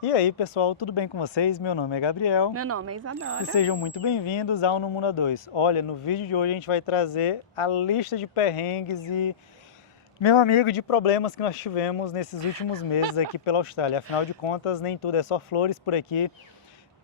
E aí, pessoal, tudo bem com vocês? Meu nome é Gabriel Meu nome é Isadora. e sejam muito bem-vindos ao No Mundo A2. Olha, no vídeo de hoje a gente vai trazer a lista de perrengues e, meu amigo, de problemas que nós tivemos nesses últimos meses aqui pela Austrália. Afinal de contas, nem tudo é só flores por aqui.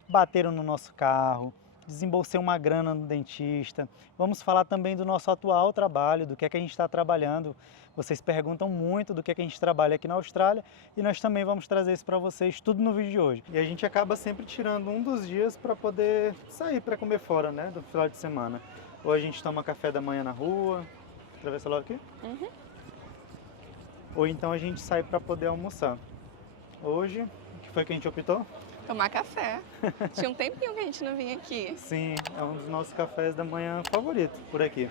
Bateram no nosso carro, desembolsei uma grana no dentista. Vamos falar também do nosso atual trabalho, do que é que a gente está trabalhando. Vocês perguntam muito do que é que a gente trabalha aqui na Austrália e nós também vamos trazer isso para vocês tudo no vídeo de hoje. E a gente acaba sempre tirando um dos dias para poder sair para comer fora, né, do final de semana. Ou a gente toma café da manhã na rua, atravessa logo aqui. Ou então a gente sai para poder almoçar. Hoje, o que foi que a gente optou? Tomar café. Tinha um tempinho que a gente não vinha aqui. Sim, é um dos nossos cafés da manhã favoritos por aqui.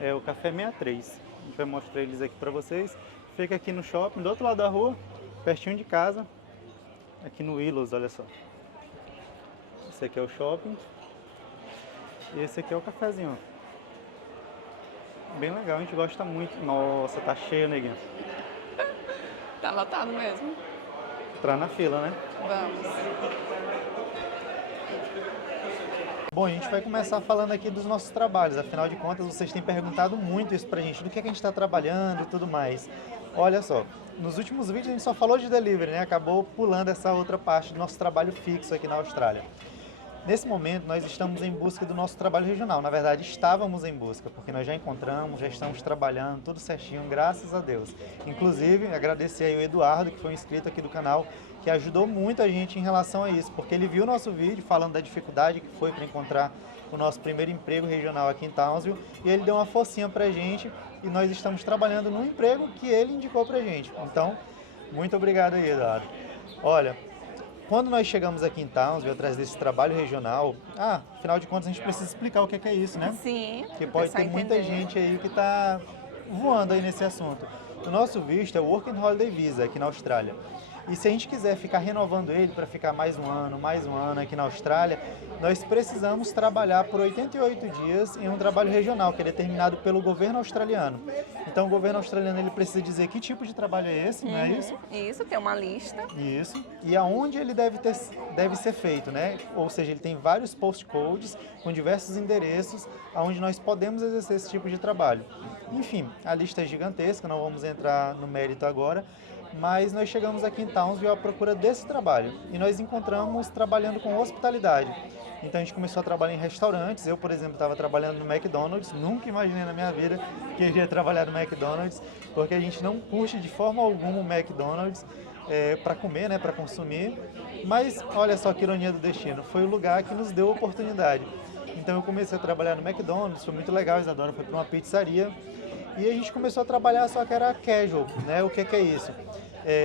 É o Café 63. A gente vai mostrar eles aqui para vocês. Fica aqui no shopping, do outro lado da rua, pertinho de casa. Aqui no Willows, olha só. Esse aqui é o shopping. E esse aqui é o cafezinho, ó. Bem legal, a gente gosta muito. Nossa, tá cheio, neguinho. Tá lotado mesmo. Entrar na fila, né? Vamos. Bom, a gente vai começar falando aqui dos nossos trabalhos. Afinal de contas, vocês têm perguntado muito isso pra gente, do que é que a gente está trabalhando e tudo mais. Olha só, nos últimos vídeos a gente só falou de delivery, né? Acabou pulando essa outra parte do nosso trabalho fixo aqui na Austrália. Nesse momento, nós estamos em busca do nosso trabalho regional. Na verdade, estávamos em busca, porque nós já encontramos, já estamos trabalhando, tudo certinho, graças a Deus. Inclusive, agradecer aí o Eduardo, que foi um inscrito aqui do canal, que ajudou muito a gente em relação a isso, porque ele viu o nosso vídeo falando da dificuldade que foi para encontrar o nosso primeiro emprego regional aqui em Townsville, e ele deu uma forcinha pra gente, e nós estamos trabalhando no emprego que ele indicou pra gente. Então, muito obrigado aí, Eduardo. Olha, quando nós chegamos aqui em Townsville, atrás desse trabalho regional, afinal de contas a gente precisa explicar o que é isso, né? Sim. Porque pode ter muita gente aí que está voando aí nesse assunto. O nosso visto é o Working Holiday Visa aqui na Austrália. E se a gente quiser ficar renovando ele para ficar mais um ano aqui na Austrália, nós precisamos trabalhar por 88 dias em um trabalho regional, que é determinado pelo governo australiano. Então o governo australiano ele precisa dizer que tipo de trabalho é esse, não é isso? Isso, tem uma lista. Isso. E aonde ele deve ser feito, né? Ou seja, ele tem vários postcodes com diversos endereços onde nós podemos exercer esse tipo de trabalho. Enfim, a lista é gigantesca, não vamos entrar no mérito agora, mas nós chegamos aqui em Townsville à procura desse trabalho e nós encontramos trabalhando com hospitalidade. Então a gente começou a trabalhar em restaurantes. Eu, por exemplo, estava trabalhando no McDonald's. Nunca imaginei na minha vida que eu iria trabalhar no McDonald's, porque a gente não curte de forma alguma o McDonald's para comer, né, para consumir. Mas olha só que ironia do destino, foi o lugar que nos deu a oportunidade. Então eu comecei a trabalhar no McDonald's, foi muito legal. Isadora foi para uma pizzaria e a gente começou a trabalhar, só que era casual, né? O que é isso?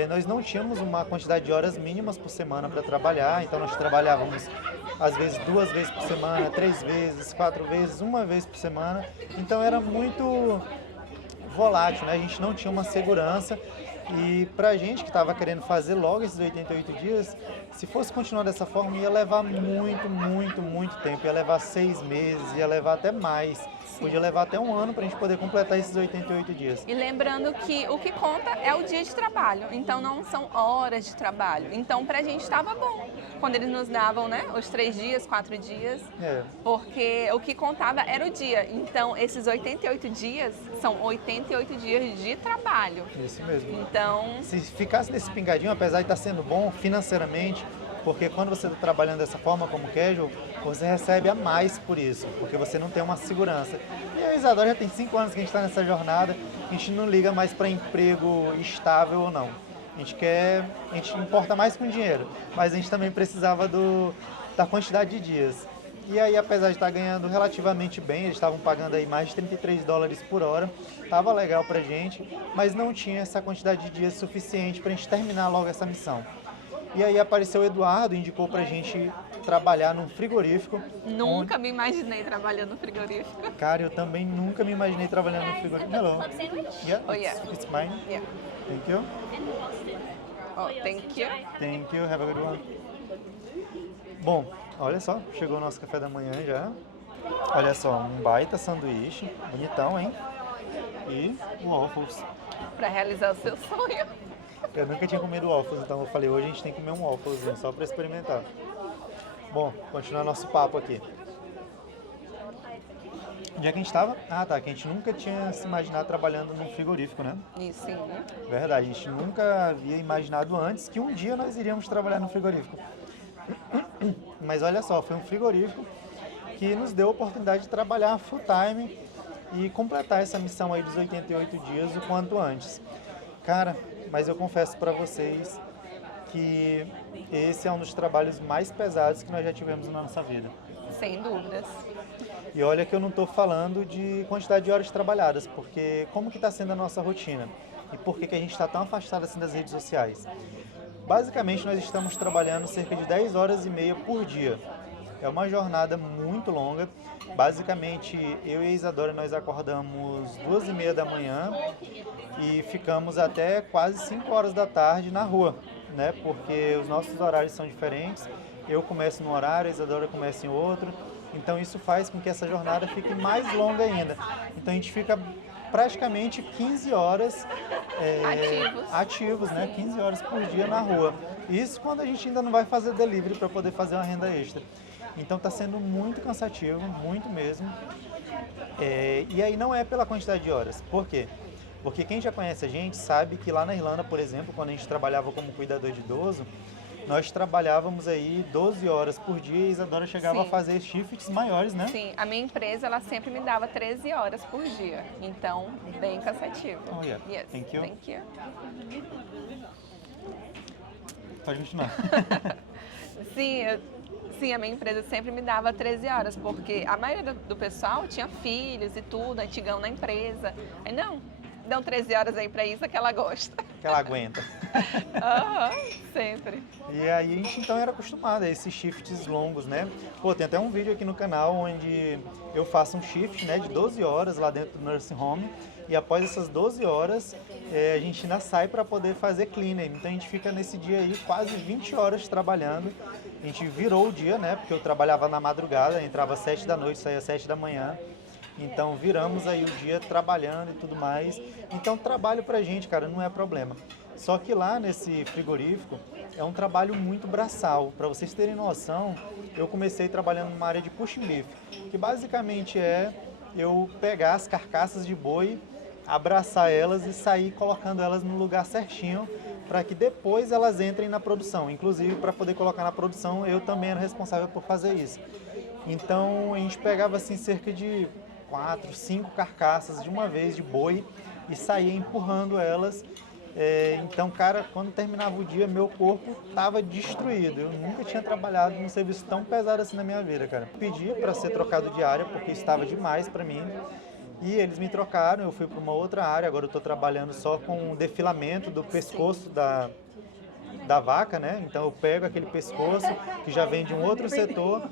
Nós não tínhamos uma quantidade de horas mínimas por semana para trabalhar, então nós trabalhávamos às vezes 2 vezes por semana, 3 vezes, 4 vezes, 1 vez por semana. Então era muito volátil, né? A gente não tinha uma segurança. E pra gente que estava querendo fazer logo esses 88 dias, se fosse continuar dessa forma, ia levar muito tempo. Ia levar 6 meses, ia levar até mais. Podia levar até 1 ano para a gente poder completar esses 88 dias. E lembrando que o que conta é o dia de trabalho, então não são horas de trabalho. Então pra gente estava bom quando eles nos davam, né, os 3 dias, 4 dias, porque o que contava era o dia. Então esses 88 dias são 88 dias de trabalho. Isso mesmo. Então, se ficasse nesse pingadinho, apesar de estar sendo bom financeiramente, porque quando você está trabalhando dessa forma como casual, você recebe a mais por isso, porque você não tem uma segurança. E a Isadora já tem 5 anos que a gente está nessa jornada, a gente não liga mais para emprego estável ou não. A gente importa mais com dinheiro, mas a gente também precisava da quantidade de dias. E aí, apesar de estar ganhando relativamente bem, eles estavam pagando aí mais de $33 por hora, estava legal pra gente, mas não tinha essa quantidade de dias suficiente para a gente terminar logo essa missão. E aí apareceu o Eduardo, indicou pra gente trabalhar num frigorífico. Nunca me imaginei trabalhando no frigorífico. Cara, eu também nunca me imaginei trabalhando no frigorífico. Hello. Yeah, Oh, yeah. it's mine. Yeah. Thank you. Oh, thank you. Thank you, have a good one. Bom, olha só, chegou o nosso café da manhã já. Olha só, um baita sanduíche, bonitão, hein? E waffles. Para realizar o seu sonho. Eu nunca tinha comido waffles, então eu falei, hoje a gente tem que comer um wafflezinho, só para experimentar. Bom, continuar nosso papo aqui. Onde é que a gente estava? Ah, tá, que a gente nunca tinha se imaginado trabalhando num frigorífico, né? Isso, sim. Verdade, a gente nunca havia imaginado antes que um dia nós iríamos trabalhar no frigorífico. Mas olha só, foi um frigorífico que nos deu a oportunidade de trabalhar full time e completar essa missão aí dos 88 dias o quanto antes. Cara, mas eu confesso para vocês que esse é um dos trabalhos mais pesados que nós já tivemos na nossa vida. Sem dúvidas. E olha que eu não estou falando de quantidade de horas trabalhadas, porque como que está sendo a nossa rotina? E por que a gente está tão afastado assim das redes sociais? Basicamente, nós estamos trabalhando cerca de 10 horas e meia por dia. É uma jornada muito longa. Basicamente, eu e a Isadora, nós acordamos 2h30 da manhã e ficamos até quase 5 horas da tarde na rua, né? Porque os nossos horários são diferentes. Eu começo num horário, a Isadora começa em outro. Então isso faz com que essa jornada fique mais longa ainda. Então a gente fica praticamente 15 horas ativos, né? 15 horas por dia na rua. Isso quando a gente ainda não vai fazer delivery para poder fazer uma renda extra. Então está sendo muito cansativo, muito mesmo. E aí não é pela quantidade de horas. Por quê? Porque quem já conhece a gente sabe que lá na Irlanda, por exemplo, quando a gente trabalhava como cuidador de idoso, nós trabalhávamos aí 12 horas por dia e a Isadora chegava a fazer shifts maiores, né? Sim, a minha empresa, ela sempre me dava 13 horas por dia. Então, bem cansativo. Oh, yeah. Yes. Thank you. Thank you. Pode continuar. Sim, a minha empresa sempre me dava 13 horas, porque a maioria do pessoal tinha filhos e tudo, antigão na empresa. Aí, não, dão 13 horas aí pra isso que ela gosta. Que ela aguenta. Sempre. E aí a gente então era acostumado a esses shifts longos, né? Pô, tem até um vídeo aqui no canal onde eu faço um shift, né, de 12 horas lá dentro do nursing home. E após essas 12 horas, a gente ainda sai para poder fazer cleaning. Então a gente fica nesse dia aí quase 20 horas trabalhando. A gente virou o dia, né? Porque eu trabalhava na madrugada, entrava às 7 da noite, saía às 7 da manhã. Então viramos aí o dia trabalhando e tudo mais. Então trabalho pra gente, cara, não é problema. Só que lá nesse frigorífico é um trabalho muito braçal. Para vocês terem noção, eu comecei trabalhando numa área de pushing beef, que basicamente é eu pegar as carcaças de boi, abraçar elas e sair colocando elas no lugar certinho para que depois elas entrem na produção. Inclusive, para poder colocar na produção, eu também era responsável por fazer isso. Então, a gente pegava assim cerca de 4, 5 carcaças de uma vez de boi e saía empurrando elas. Então, cara, quando terminava o dia, meu corpo estava destruído. Eu nunca tinha trabalhado num serviço tão pesado assim na minha vida, cara. Pedi para ser trocado de área porque estava demais para mim. E eles me trocaram, eu fui para uma outra área. Agora eu estou trabalhando só com o defilamento do pescoço da vaca, né? Então eu pego aquele pescoço que já vem de um outro setor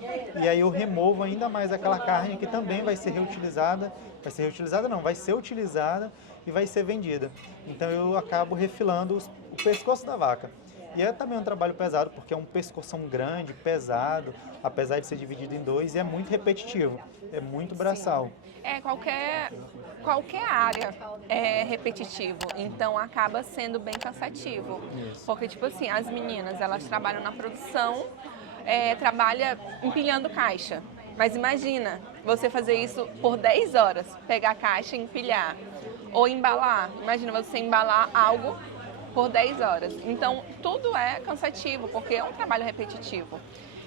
e aí eu removo ainda mais aquela carne que também vai ser reutilizada. Vai ser reutilizada não, vai ser utilizada e vai ser vendida. Então eu acabo refilando o pescoço da vaca. E é também um trabalho pesado, porque é um pescoção grande, pesado, apesar de ser dividido em dois, e é muito repetitivo, é muito braçal. Qualquer área é repetitivo, então acaba sendo bem cansativo. Isso. Porque, tipo assim, as meninas, elas trabalham na produção, trabalham empilhando caixa. Mas imagina, você fazer isso por 10 horas, pegar a caixa e empilhar. Ou embalar, imagina você embalar algo por 10 horas. Então, tudo é cansativo, porque é um trabalho repetitivo.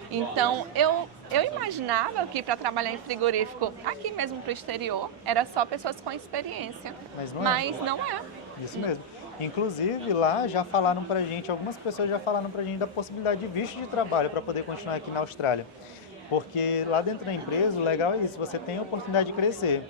Então, eu imaginava que para trabalhar em frigorífico, aqui mesmo para o exterior, era só pessoas com experiência. Mas não é. Isso mesmo. Inclusive, lá já falaram pra gente, algumas pessoas já falaram pra gente da possibilidade de visto de trabalho para poder continuar aqui na Austrália. Porque lá dentro da empresa, o legal é isso, você tem a oportunidade de crescer.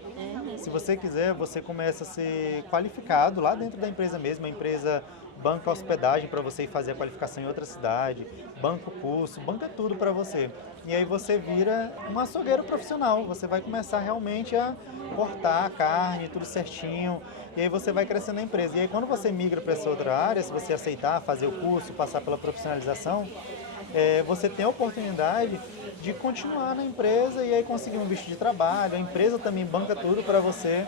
Se você quiser, você começa a ser qualificado lá dentro da empresa mesmo. A empresa banca hospedagem para você ir fazer a qualificação em outra cidade, banca o curso, banca tudo para você. E aí você vira um açougueiro profissional, você vai começar realmente a cortar a carne, tudo certinho, e aí você vai crescendo na empresa. E aí quando você migra para essa outra área, se você aceitar fazer o curso, passar pela profissionalização, você tem a oportunidade de continuar na empresa e aí conseguir um visto de trabalho, a empresa também banca tudo para você,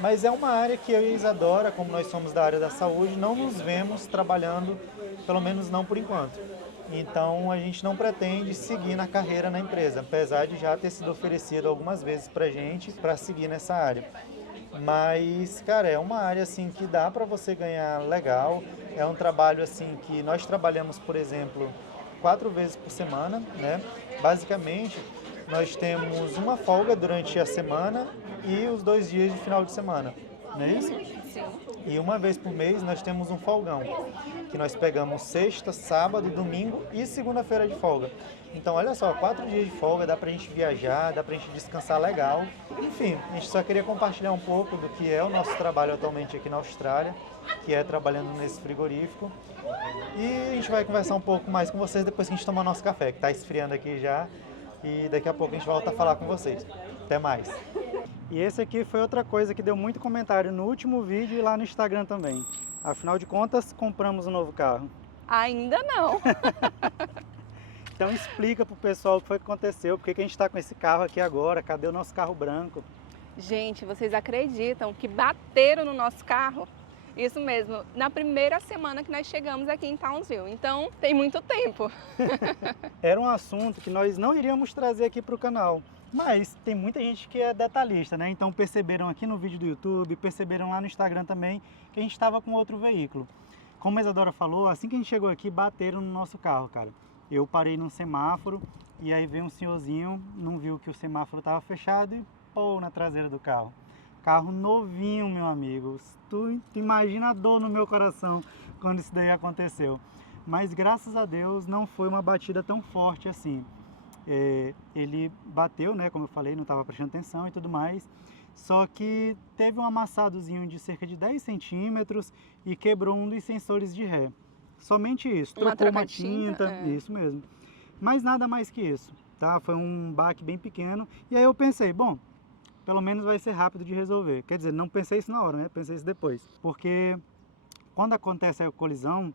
mas é uma área que eu e a Isadora, como nós somos da área da saúde, não nos vemos trabalhando, pelo menos não por enquanto. Então a gente não pretende seguir na carreira na empresa, apesar de já ter sido oferecido algumas vezes pra gente para seguir nessa área. Mas, cara, é uma área assim que dá para você ganhar legal. É um trabalho assim que nós trabalhamos, por exemplo, 4 vezes por semana, né? Basicamente, nós temos uma folga durante a semana e os 2 dias de final de semana, não é isso? Sim. E uma vez por mês nós temos um folgão, que nós pegamos sexta, sábado, domingo e segunda-feira de folga. Então, olha só, 4 dias de folga, dá pra gente viajar, dá pra gente descansar legal. Enfim, a gente só queria compartilhar um pouco do que é o nosso trabalho atualmente aqui na Austrália, que é trabalhando nesse frigorífico. E a gente vai conversar um pouco mais com vocês depois que a gente tomar nosso café, que tá esfriando aqui já. E daqui a pouco a gente volta a falar com vocês. Até mais! E esse aqui foi outra coisa que deu muito comentário no último vídeo e lá no Instagram também. Afinal de contas, compramos um novo carro. Ainda não. Então explica pro pessoal o que foi que aconteceu, por que a gente está com esse carro aqui agora, cadê o nosso carro branco? Gente, vocês acreditam que bateram no nosso carro? Isso mesmo, na primeira semana que nós chegamos aqui em Townsville, então tem muito tempo. Era um assunto que nós não iríamos trazer aqui para o canal, mas tem muita gente que é detalhista, né? Então perceberam aqui no vídeo do YouTube, perceberam lá no Instagram também que a gente estava com outro veículo. Como a Isadora falou, assim que a gente chegou aqui, bateram no nosso carro, cara. Eu parei num semáforo e aí veio um senhorzinho, não viu que o semáforo estava fechado e pô na traseira do carro. Carro novinho, meu amigo. Tu imagina a dor no meu coração quando isso daí aconteceu. Mas graças a Deus não foi uma batida tão forte assim. Ele bateu, né, como eu falei, não estava prestando atenção e tudo mais. Só que teve um amassadozinho de cerca de 10 centímetros e quebrou um dos sensores de ré. Somente isso. Trocou uma tinta, isso mesmo. Mas nada mais que isso, tá? Foi um baque bem pequeno. E aí eu pensei, bom, pelo menos vai ser rápido de resolver. Quer dizer, não pensei isso na hora, né? Pensei isso depois. Porque quando acontece a colisão,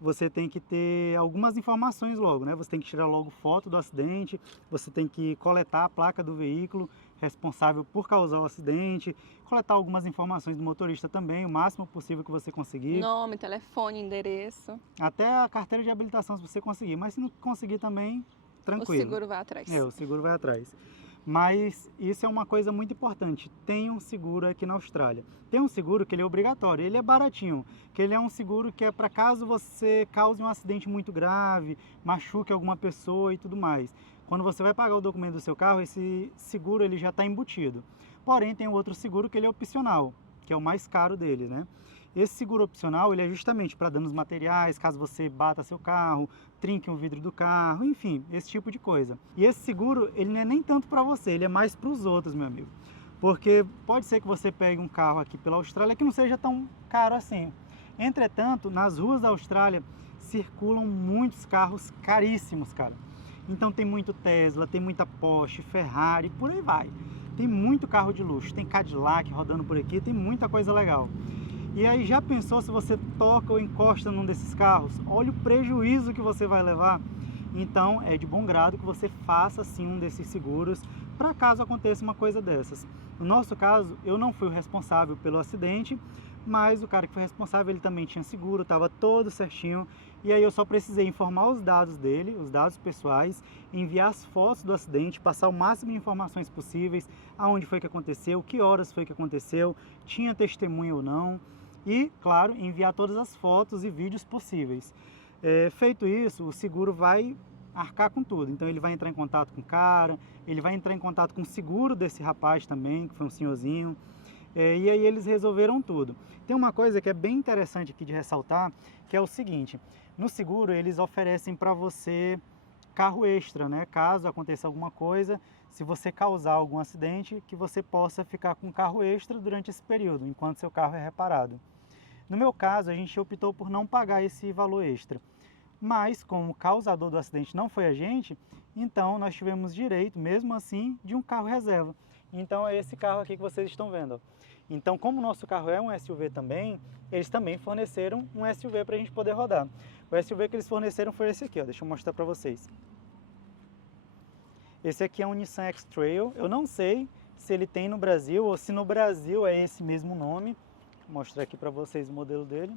você tem que ter algumas informações logo, né? Você tem que tirar logo foto do acidente, você tem que coletar a placa do veículo responsável por causar o acidente, coletar algumas informações do motorista também, o máximo possível que você conseguir. Nome, telefone, endereço. Até a carteira de habilitação se você conseguir, mas se não conseguir também, tranquilo. O seguro vai atrás. O seguro vai atrás. Mas isso é uma coisa muito importante, tem um seguro aqui na Austrália. Tem um seguro que ele é obrigatório, ele é baratinho, que ele é um seguro que é para caso você cause um acidente muito grave, machuque alguma pessoa e tudo mais. Quando você vai pagar o documento do seu carro, esse seguro ele já está embutido. Porém, tem um outro seguro que ele é opcional, que é o mais caro dele, né? Esse seguro opcional, ele é justamente para danos materiais, caso você bata seu carro, trinque um vidro do carro, enfim, esse tipo de coisa. E esse seguro, ele não é nem tanto para você, ele é mais para os outros, meu amigo. Porque pode ser que você pegue um carro aqui pela Austrália que não seja tão caro assim. Entretanto, nas ruas da Austrália circulam muitos carros caríssimos, cara. Então tem muito Tesla, tem muita Porsche, Ferrari, por aí vai. Tem muito carro de luxo, tem Cadillac rodando por aqui, tem muita coisa legal. E aí já pensou se você toca ou encosta num desses carros? Olha o prejuízo que você vai levar. Então é de bom grado que você faça sim um desses seguros para caso aconteça uma coisa dessas. No nosso caso, eu não fui o responsável pelo acidente, mas o cara que foi responsável, ele também tinha seguro, estava todo certinho. E aí eu só precisei informar os dados dele, os dados pessoais, enviar as fotos do acidente, passar o máximo de informações possíveis, aonde foi que aconteceu, que horas foi que aconteceu, tinha testemunha ou não. E, claro, enviar todas as fotos e vídeos possíveis. Feito isso, o seguro vai arcar com tudo. Então ele vai entrar em contato com o cara, ele vai entrar em contato com o seguro desse rapaz também, que foi um senhorzinho. E aí eles resolveram tudo. Tem uma coisa que é bem interessante aqui de ressaltar, que é o seguinte: no seguro eles oferecem para você carro extra, né? Caso aconteça alguma coisa, se você causar algum acidente, que você possa ficar com carro extra durante esse período, enquanto seu carro é reparado. No meu caso, a gente optou por não pagar esse valor extra. Mas, como o causador do acidente não foi a gente, então nós tivemos direito, mesmo assim, de um carro reserva. Então é esse carro aqui que vocês estão vendo. Então, como o nosso carro é um SUV também, eles também forneceram um SUV para a gente poder rodar. O SUV que eles forneceram foi esse aqui, ó, deixa eu mostrar para vocês. Esse aqui é um Nissan X-Trail, eu não sei se ele tem no Brasil ou se no Brasil é esse mesmo nome. Vou mostrar aqui para vocês o modelo dele.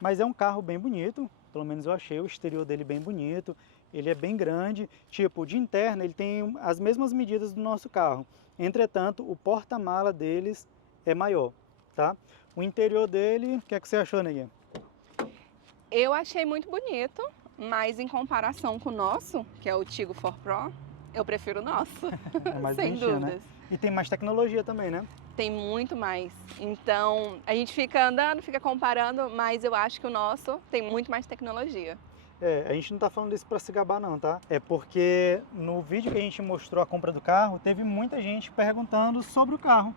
Mas é um carro bem bonito, pelo menos eu achei o exterior dele bem bonito. Ele é bem grande, tipo, de interno ele tem as mesmas medidas do nosso carro. Entretanto, o porta-mala deles é maior, tá? O interior dele, o que é que você achou, Neguinha? Eu achei muito bonito, mas em comparação com o nosso, que é o Tigo 4 Pro, eu prefiro o nosso, É mais sem bonitinho, dúvidas. né? E tem mais tecnologia também, né? Tem muito mais. Então, a gente fica andando, fica comparando, mas eu acho que o nosso tem muito mais tecnologia. É, a gente não tá falando isso para se gabar não, tá? É porque no vídeo que a gente mostrou a compra do carro, teve muita gente perguntando sobre o carro.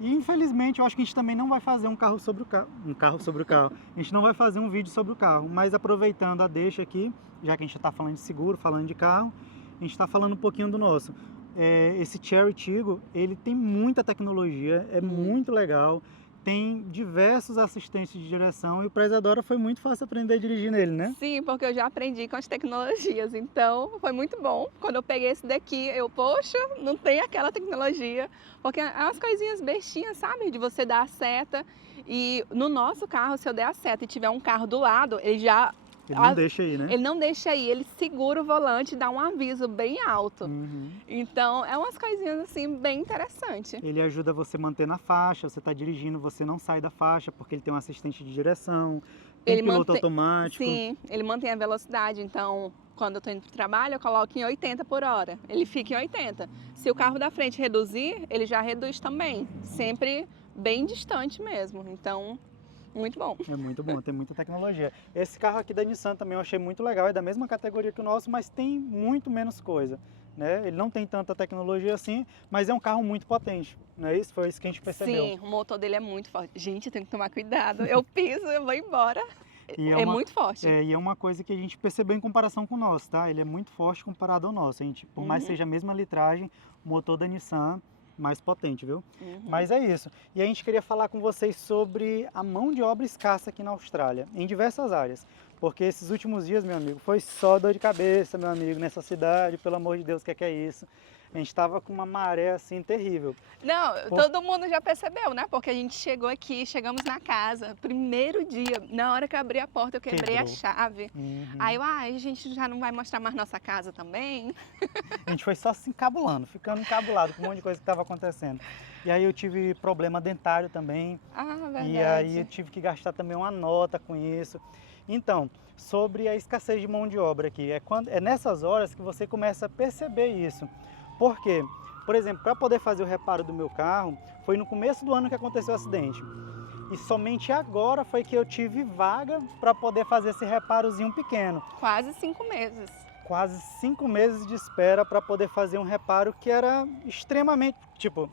E infelizmente eu acho que a gente também não vai fazer um carro sobre o carro. A gente não vai fazer um vídeo sobre o carro, mas aproveitando a deixa aqui, já que a gente está falando de seguro, falando de carro, a gente está falando um pouquinho do nosso. Esse Chery Tiggo, ele tem muita tecnologia, é muito legal. Tem diversos assistentes de direção e para a Isadora foi muito fácil aprender a dirigir nele, né? Sim, porque eu já aprendi com as tecnologias, então foi muito bom. Quando eu peguei esse daqui, poxa, não tem aquela tecnologia, porque é umas coisinhas bestinhas, sabe? De você dar a seta e no nosso carro, se eu der a seta e tiver um carro do lado, ele não deixa aí, né? Ele não deixa aí, ele segura o volante e dá um aviso bem alto. Então, é umas coisinhas assim bem interessantes. Ele ajuda você a manter na faixa, você está dirigindo, você não sai da faixa, porque ele tem um assistente de direção, tem piloto automático. Sim, ele mantém a velocidade, então quando eu estou indo para o trabalho, eu coloco em 80 por hora, ele fica em 80. Se o carro da frente reduzir, ele já reduz também, sempre bem distante mesmo, então... Muito bom. É muito bom, tem muita tecnologia. Esse carro aqui da Nissan também eu achei muito legal, é da mesma categoria que o nosso, mas tem muito menos coisa, né? Ele não tem tanta tecnologia assim, mas é um carro muito potente, não é isso? Foi isso que a gente percebeu. Sim, o motor dele é muito forte. Gente, tem que tomar cuidado, eu piso, eu vou embora. Muito forte. E é uma coisa que a gente percebeu em comparação com o nosso, tá? Ele é muito forte comparado ao nosso. A gente, por mais que seja a mesma litragem, o motor da Nissan mais potente, viu? Mas é isso. E a gente queria falar com vocês sobre a mão de obra escassa aqui na Austrália, em diversas áreas. Porque esses últimos dias, meu amigo, foi só dor de cabeça, meu amigo, nessa cidade, pelo amor de Deus, o que é isso? A gente estava com uma maré assim terrível. Não, todo mundo já percebeu, né? Porque a gente chegou aqui, chegamos na casa, primeiro dia, na hora que eu abri a porta, eu quebrei a chave. Aí a gente já não vai mostrar mais nossa casa também. A gente foi só se encabulando, ficando encabulado com um monte de coisa que estava acontecendo. E aí eu tive problema dentário também. Verdade. E aí eu tive que gastar também uma nota com isso. Então, sobre a escassez de mão de obra aqui, é nessas horas que você começa a perceber isso. Por quê? Por exemplo, para poder fazer o reparo do meu carro, foi no começo do ano que aconteceu o acidente. E somente agora foi que eu tive vaga para poder fazer esse reparozinho pequeno. Quase 5 meses. Quase 5 meses de espera para poder fazer um reparo que era extremamente... Tipo,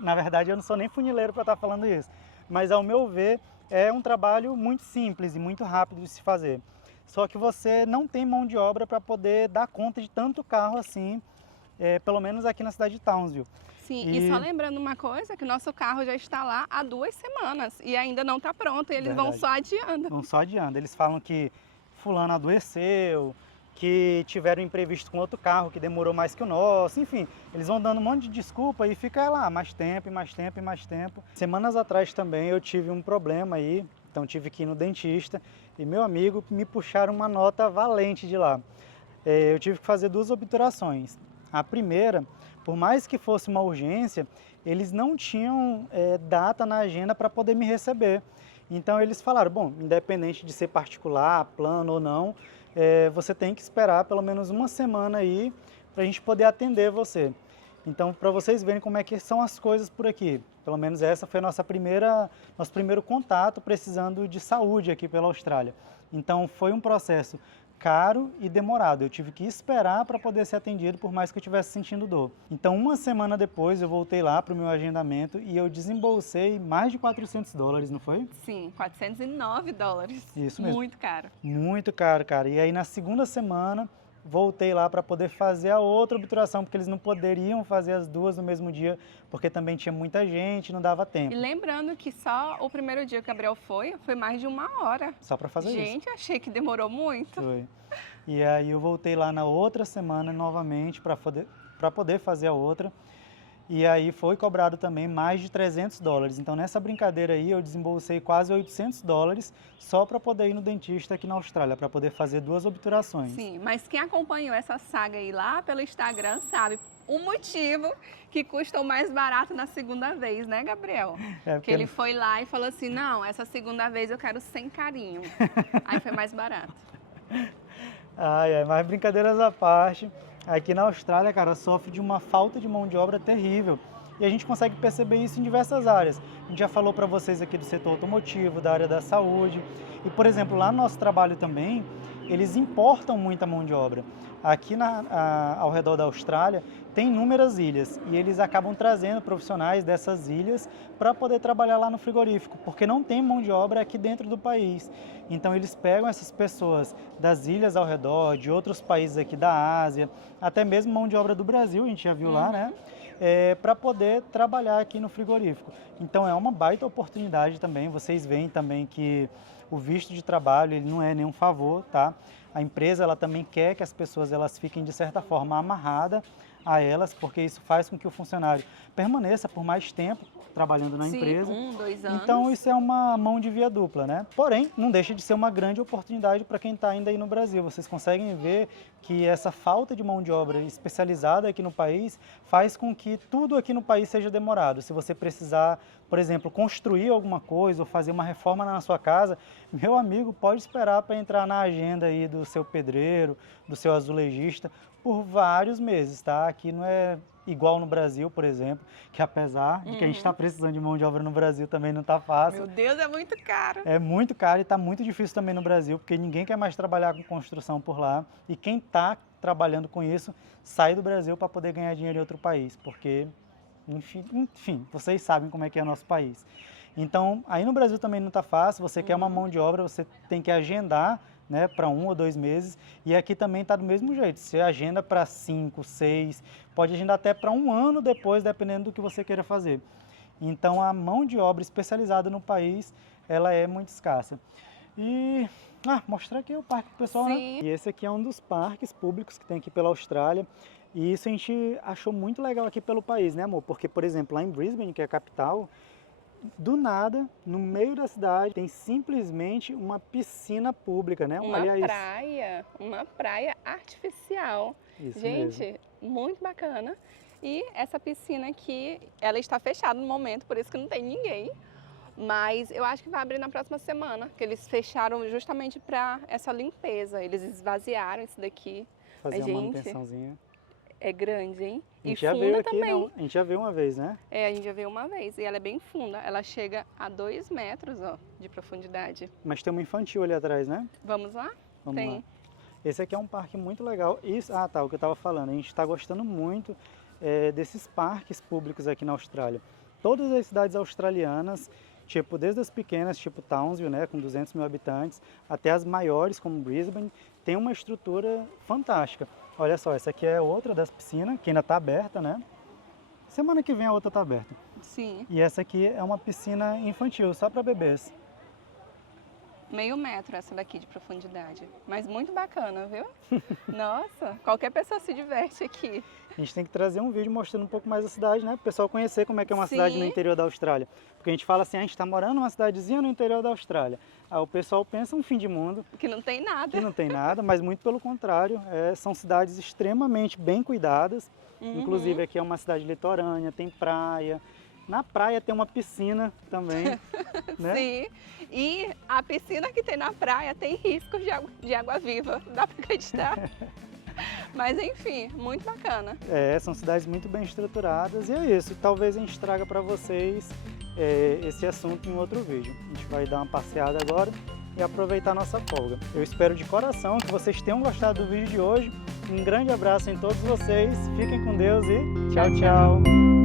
na verdade eu não sou nem funileiro para estar falando isso. Mas ao meu ver, é um trabalho muito simples e muito rápido de se fazer. Só que você não tem mão de obra para poder dar conta de tanto carro assim, pelo menos aqui na cidade de Townsville. Sim, e só lembrando uma coisa, que o nosso carro já está lá há 2 semanas e ainda não está pronto, e eles vão só adiando. Vão só adiando. Eles falam que fulano adoeceu, que tiveram imprevisto com outro carro que demorou mais que o nosso, enfim, eles vão dando um monte de desculpa e fica lá mais tempo e mais tempo e mais tempo. Semanas atrás também eu tive um problema aí, então tive que ir no dentista e meu amigo me puxaram uma nota valente de lá. Eu tive que fazer 2 obturações. A primeira, por mais que fosse uma urgência, eles não tinham data na agenda para poder me receber. Então eles falaram, bom, independente de ser particular, plano ou não, você tem que esperar pelo menos uma semana aí para a gente poder atender você. Então, para vocês verem como é que são as coisas por aqui. Pelo menos essa foi a nosso primeiro contato precisando de saúde aqui pela Austrália. Então, foi um processo caro e demorado. Eu tive que esperar para poder ser atendido, por mais que eu estivesse sentindo dor. Então, uma semana depois, eu voltei lá para o meu agendamento e eu desembolsei mais de $400, não foi? Sim, $409. Isso mesmo. Muito caro. Muito caro, cara. E aí, na segunda semana, voltei lá para poder fazer a outra obturação, porque eles não poderiam fazer as duas no mesmo dia, porque também tinha muita gente, não dava tempo. E lembrando que só o primeiro dia que o Gabriel foi mais de 1 hora. Só para fazer isso. Gente, achei que demorou muito. Foi. E aí eu voltei lá na outra semana novamente para poder fazer a outra. E aí foi cobrado também mais de $300. Então nessa brincadeira aí eu desembolsei quase $800 só para poder ir no dentista aqui na Austrália, para poder fazer 2 obturações. Sim, mas quem acompanhou essa saga aí lá pelo Instagram sabe o motivo que custa o mais barato na segunda vez, né, Gabriel? Porque ele foi lá e falou assim, não, essa segunda vez eu quero sem carinho. Aí foi mais barato. Mas brincadeiras à parte, aqui na Austrália, cara, sofre de uma falta de mão de obra terrível. E a gente consegue perceber isso em diversas áreas. A gente já falou para vocês aqui do setor automotivo, da área da saúde. E, por exemplo, lá no nosso trabalho também, eles importam muita mão de obra. Aqui ao redor da Austrália tem inúmeras ilhas e eles acabam trazendo profissionais dessas ilhas para poder trabalhar lá no frigorífico, porque não tem mão de obra aqui dentro do país. Então eles pegam essas pessoas das ilhas ao redor, de outros países aqui da Ásia, até mesmo mão de obra do Brasil, a gente já viu lá, né? Para poder trabalhar aqui no frigorífico. Então é uma baita oportunidade também. Vocês veem também que o visto de trabalho ele não é nenhum favor, tá? A empresa ela também quer que as pessoas elas fiquem de certa forma amarradas a elas, porque isso faz com que o funcionário permaneça por mais tempo trabalhando na empresa. 1, 2 anos. Então isso é uma mão de via dupla, né? Porém, não deixa de ser uma grande oportunidade para quem está ainda aí no Brasil. Vocês conseguem ver que essa falta de mão de obra especializada aqui no país faz com que tudo aqui no país seja demorado. Se você precisar, por exemplo, construir alguma coisa ou fazer uma reforma na sua casa, meu amigo, pode esperar para entrar na agenda aí do seu pedreiro, do seu azulejista, por vários meses, tá? Aqui não é igual no Brasil, por exemplo, que apesar de que a gente está precisando de mão de obra no Brasil, também não está fácil. Meu Deus, é muito caro. É muito caro e está muito difícil também no Brasil, porque ninguém quer mais trabalhar com construção por lá. E quem está trabalhando com isso, sai do Brasil para poder ganhar dinheiro em outro país, porque, enfim, vocês sabem como é que é o nosso país. Então, aí no Brasil também não está fácil, você quer uma mão de obra, você tem que agendar, né, para 1 ou 2 meses, e aqui também está do mesmo jeito, você agenda para 5, 6, pode agendar até para 1 ano depois, dependendo do que você queira fazer. Então a mão de obra especializada no país, ela é muito escassa. E mostrar aqui o parque pro pessoal, né? E esse aqui é um dos parques públicos que tem aqui pela Austrália, e isso a gente achou muito legal aqui pelo país, né, amor? Porque, por exemplo, lá em Brisbane, que é a capital, do nada, no meio da cidade, tem simplesmente uma piscina pública, né? Uma praia artificial. Isso gente, mesmo. Muito bacana. E essa piscina aqui, ela está fechada no momento, por isso que não tem ninguém. Mas eu acho que vai abrir na próxima semana, que eles fecharam justamente para essa limpeza. Eles esvaziaram isso daqui. Fazer uma manutençãozinha. É grande, hein? A gente já veio aqui, não? A gente já veio uma vez, né? A gente já veio uma vez. E ela é bem funda. Ela chega a 2 metros, ó, de profundidade. Mas tem uma infantil ali atrás, né? Vamos lá? Vamos lá. Esse aqui é um parque muito legal. Isso, o que eu estava falando. A gente está gostando muito desses parques públicos aqui na Austrália. Todas as cidades australianas, tipo, desde as pequenas, tipo Townsville, né, com 200 mil habitantes, até as maiores, como Brisbane, tem uma estrutura fantástica. Olha só, essa aqui é outra das piscinas, que ainda está aberta, né? Semana que vem a outra está aberta. Sim. E essa aqui é uma piscina infantil, só para bebês. Meio metro essa daqui de profundidade. Mas muito bacana, viu? Nossa, qualquer pessoa se diverte aqui. A gente tem que trazer um vídeo mostrando um pouco mais a cidade, né? Para o pessoal conhecer como é que é uma cidade no interior da Austrália. Porque a gente fala assim, a gente está morando numa cidadezinha no interior da Austrália. Aí o pessoal pensa um fim de mundo. Que não tem nada. Que não tem nada, mas muito pelo contrário. São cidades extremamente bem cuidadas. Inclusive aqui é uma cidade litorânea, tem praia. Na praia tem uma piscina também, né? Sim, e a piscina que tem na praia tem riscos de água viva, dá para acreditar. Mas enfim, muito bacana. São cidades muito bem estruturadas e é isso. Talvez a gente traga para vocês esse assunto em outro vídeo. A gente vai dar uma passeada agora e aproveitar a nossa folga. Eu espero de coração que vocês tenham gostado do vídeo de hoje. Um grande abraço em todos vocês, fiquem com Deus e tchau, tchau!